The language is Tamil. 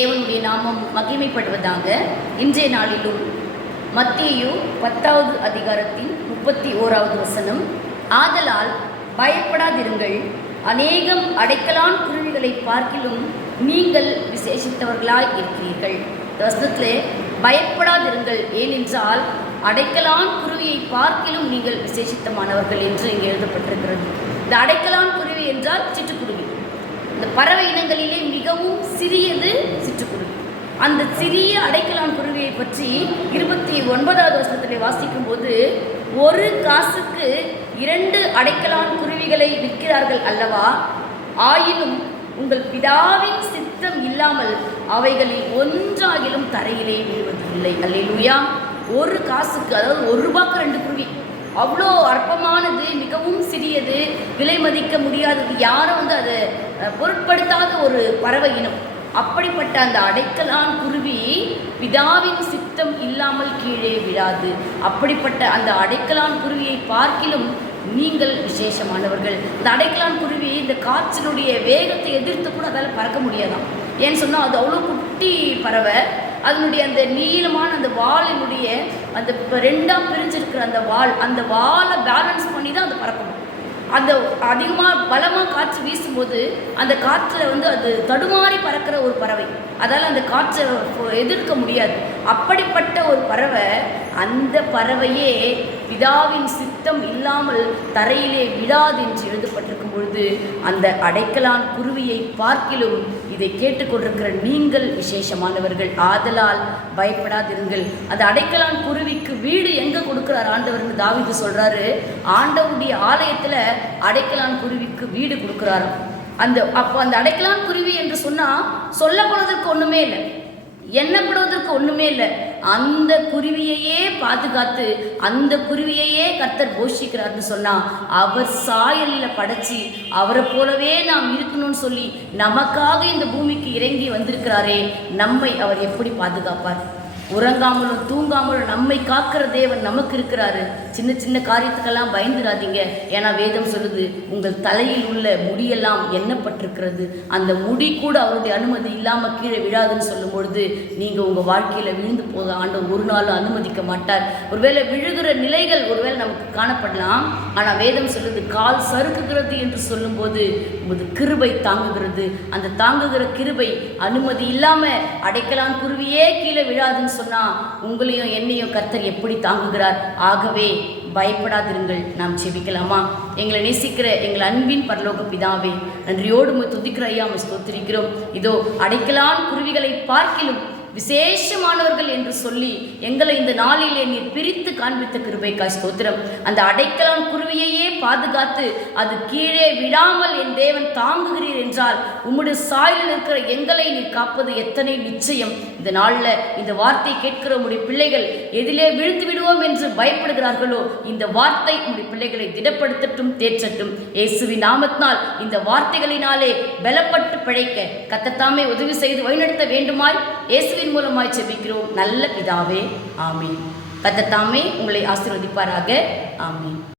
தேவனுடைய நாமம் மகிமைப்படுவதாக இன்றைய நாளிலும் மத்தேயு பத்தாவது அதிகாரத்தின் முப்பத்தி ஓராவது வசனம் ஆதலால் பயப்படாதிருங்கள். அநேகம் அடைக்கலான் குருவிகளை பார்க்கிலும் நீங்கள் விசேஷித்தவர்களாய் இருக்கிறீர்கள். வசனத்தில் பயப்படாதிருங்கள். ஏனென்றால் அடைக்கலான் குருவியை பார்க்கிலும் நீங்கள் விசேஷித்தமானவர்கள் என்று இங்கே எழுதப்பட்டிருக்கிறது. இந்த அடைக்கலான் குருவி என்றால் சிட்டுக்குருவி. இந்த பறவை மிகவும் சிறியது சிட்டுக்குருவி அந்த சிறிய அடைக்கலான் குருவியை பற்றி இருபத்தி ஒன்பதாவது வருஷத்தில் வாசிக்கும் போது ஒரு காசுக்கு இரண்டு அடைக்கலான் குருவிகளை விற்கிறார்கள் அல்லவா? ஆயினும் உங்கள் பிதாவின் சித்தம் இல்லாமல் அவைகளில் ஒன்றாகிலும் தரையிலே விழுவதில்லை. அல்லையா ஒரு காசுக்கு அதாவது ஒரு ரூபாய்க்கு ரெண்டு குருவி. அவ்வளோ அற்பமானது மிகவும் சிறியது விலை மதிக்க முடியாதது. யாரும் வந்து அதை பொருட்படுத்தாத ஒரு பறவை இனம். அப்படிப்பட்ட அந்த அடைக்கலான் குருவி பிதாவின் சித்தம் இல்லாமல் கீழே விழாது. அப்படிப்பட்ட அந்த அடைக்கலான் குருவியை பார்க்கிலும் நீங்கள் விசேஷமானவர்கள். இந்த அடைக்கலான் குருவி இந்த காற்றினுடைய வேகத்தை எதிர்த்து கூட அதால் பறக்க முடியாதாம். ஏன்னு சொன்னால் அது அவ்வளோ குட்டி பறவை. அதனுடைய அந்த நீளமான அந்த வாளினுடைய அந்த இப்போ ரெண்டாக பிரிஞ்சிருக்கிற அந்த வால் அந்த வாலை பேலன்ஸ் பண்ணி தான் அது பறக்கணும். அந்த அதிகமாக பலமாக காற்று வீசும்போது அந்த காற்றில் வந்து அது தடுமாறி பறக்கிற ஒரு பறவை. அதால் அந்த காற்றை எதிர்க்க முடியாது. அப்படிப்பட்ட ஒரு பறவை அந்த பறவையே பிதாவின் சித்தம் இல்லாமல் தரையிலே விழாது என்று எழுதப்பட்டிருக்கும் பொழுது அந்த அடைக்கலான் குருவியை பார்க்கிலும் இதை கேட்டுக்கொண்டிருக்கிற நீங்கள் விசேஷமானவர்கள் ஆதலால் பயப்படாதிருங்கள். அந்த அடைக்கலான் குருவிக்கு வீடு எங்கே கொடுக்குறார் ஆண்டவர்னு தாவிது சொல்றாரு. ஆண்டவருடைய ஆலயத்தில் அடைக்கலான் குருவிக்கு வீடு கொடுக்குறாராம். அந்த அப்போ அந்த அடைக்கலான் குருவி என்று சொன்னால் சொல்லப்படுவதற்கு ஒன்றுமே இல்லை. எண்ணப்படுவதற்கு ஒன்றுமே இல்லை. அந்த குருவியையே பாதுகாத்து அந்த குருவியையே கர்த்தர் போஷிக்கிறார்னு சொன்னால் அவர் சாயலில் படைச்சி அவரை போலவே நாம் இருக்கணும்னு சொல்லி நமக்காக இந்த பூமிக்கு இறங்கி வந்திருக்கிறாரே நம்மை அவர் எப்படி பாதுகாப்பார்? உறங்காமலும் தூங்காமலும் நம்மை காக்கிற தேவன் நமக்கு இருக்கிறாரு. சின்ன சின்ன காரியத்துக்கெல்லாம் பயந்துடாதீங்க. ஏன்னா வேதம் சொல்லுது உங்கள் தலையில் உள்ள முடியெல்லாம் எண்ணப்பட்டிருக்கிறது. அந்த முடி கூட அவருடைய அனுமதி இல்லாமல் கீழே விழாதுன்னு சொல்லும் பொழுது நீங்கள் உங்கள் வாழ்க்கையில் விழுந்து போக ஆண்டவர் ஒரு நாளும் அனுமதிக்க மாட்டார். ஒருவேளை விழுகிற நிலைகள் ஒருவேளை நமக்கு காணப்படலாம். ஆனால் வேதம் சொல்லுது கால் சறுக்குகிறது என்று சொல்லும்போது உமது கிருபை தாங்குகிறது. அந்த தாங்குகிற கிருபை அனுமதி இல்லாமல் அடைக்கலான் குருவியே கீழே விழாதுன்னு சொன்னால் உங்களையும் என்னையும் கர்த்தர் எப்படி தாங்குகிறார்? ஆகவே பயப்படாதிருங்கள் நாம் செபிக்கலாமா எங்களை நேசிக்கிற எங்கள் அன்பின் பரலோக பிதாவே நன்றியோடு துதிக்கிற ஐயா உம்மை ஸ்தோத்திரிக்கிறோம். இதோ அடைக்கலான் குருவிகளை பார்க்கிலும் விசேஷமானவர்கள் என்று சொல்லி எங்களை இந்த நாளிலே நீர் பிரித்து காண்பித்த கிருபைக்காய் ஸ்தோத்திரம். அந்த அடைக்கலான் குருவியையே பாதுகாத்து அது கீழே விழாமல் என் தேவன் தாங்குகிறீர் என்றால் உம்முடைய சாயலில் இருக்கிற எங்களை நீர் காப்பது எத்தனை நிச்சயம். இந்த நாளில் இந்த வார்த்தை கேட்கிற உம்முடைய பிள்ளைகள் எதிலே விழுந்து விடுவோம் என்று பயப்படுகிறார்களோ இந்த வார்த்தை உம்முடைய பிள்ளைகளை திடப்படுத்தட்டும் தேற்றட்டும். இயேசுவின் நாமத்தினால் இந்த வார்த்தைகளினாலே பலப்பட்டு பிழைக்க கத்தத்தாமே உதவி செய்து வழிநடத்த வேண்டுமாய். இயேசுவின் மூலமாய் செபிக்கிறோம் நல்ல பிதாவே ஆமீன். கத்தத்தாமே உங்களை ஆசீர்வதிப்பாராக. ஆமீன்.